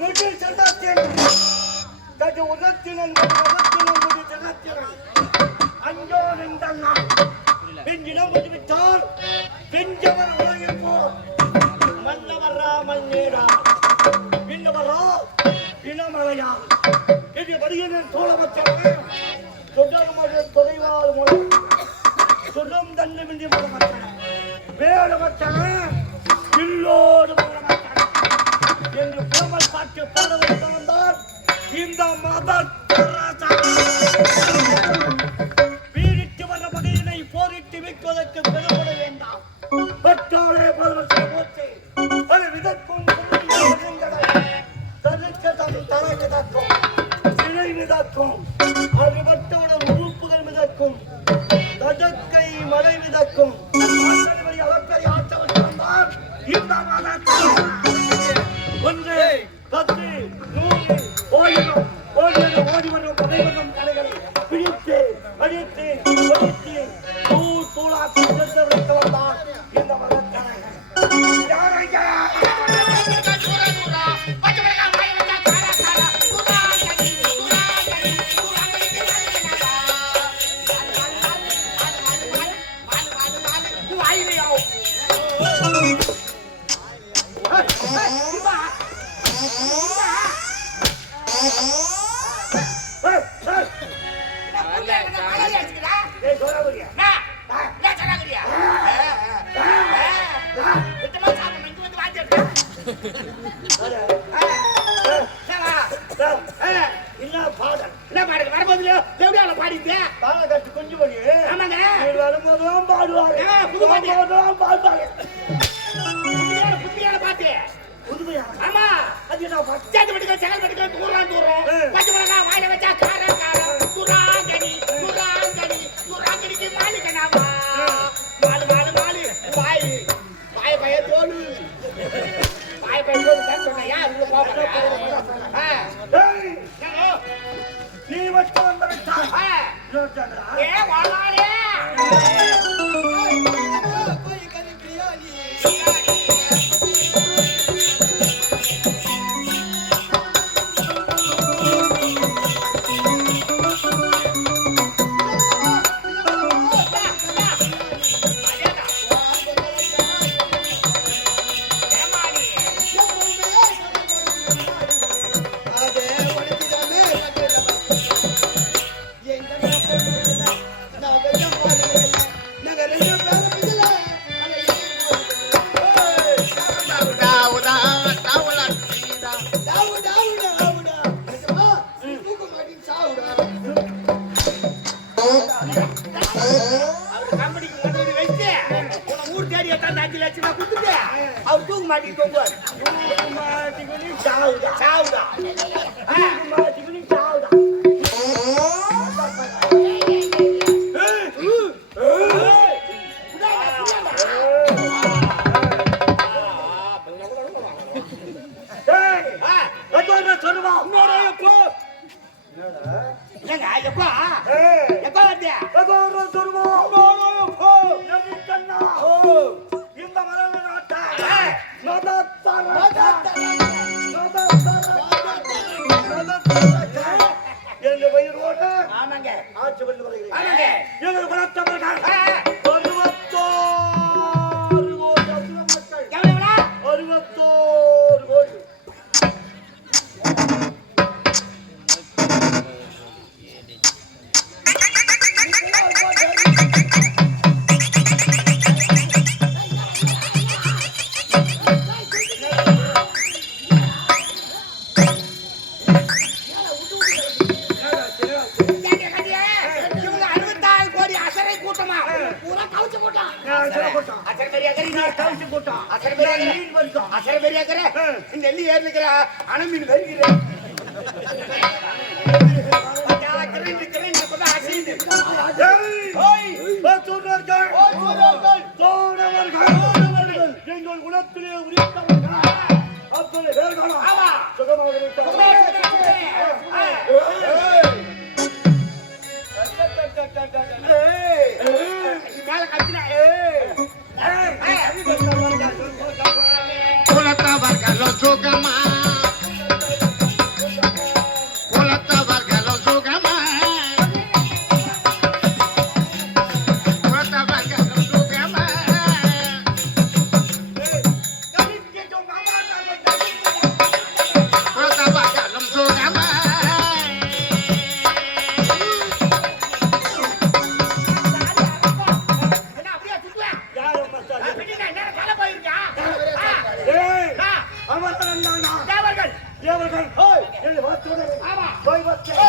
முடி சந்தாத்தியன் தது உதத்தினன் முடி சந்தாத்தியன் அஞ்சோ நின்றண்ணா பெஞ்சிடம் கொண்டு விட்டால் பெஞ்சவர் உலகில் போர் மன்னவர் ராமல் நேரா பின்னவரா இனமலையா இது வருகிறேன் தோழமச்சாங்க தொடர்மது துறைவாள் மூலம் சுடம் தண்டு மிந்தி மூலமச்சாங்க வேடு மச்சாங்க இல்லோடு மூலமச்சாங்க என்று புலமல் பாட்டு பாட வைத்து வந்தார் இந்த வீரிட்டு வர வகையினை போரிட்டு வைப்பதற்கு பெருமட வேண்டாம் பட்டாளே பலவற்றை போச்சு ஒரு விதற்கும் தலை மிதக்கும் சிலை மிதக்கும் அறிவட்டான உறுப்புகள் மிதக்கும் தஜக்கை மலை மிதக்கும் அளப்பை ஆற்றவர் வந்தார் இந்த ஒன்று 10 100 ஓடிடும் ஓடி வரும் பகைவரும் கலைகளை பிடித்து அடித்து ஒடித்து தூளாக்கி வைத்து வந்தார் இந்த மதக்கலை Los அமரன் தானா தேவர்கள் தேவர்கள் என்னை வார்த்தோடு ஆமா போய் வச்சேன்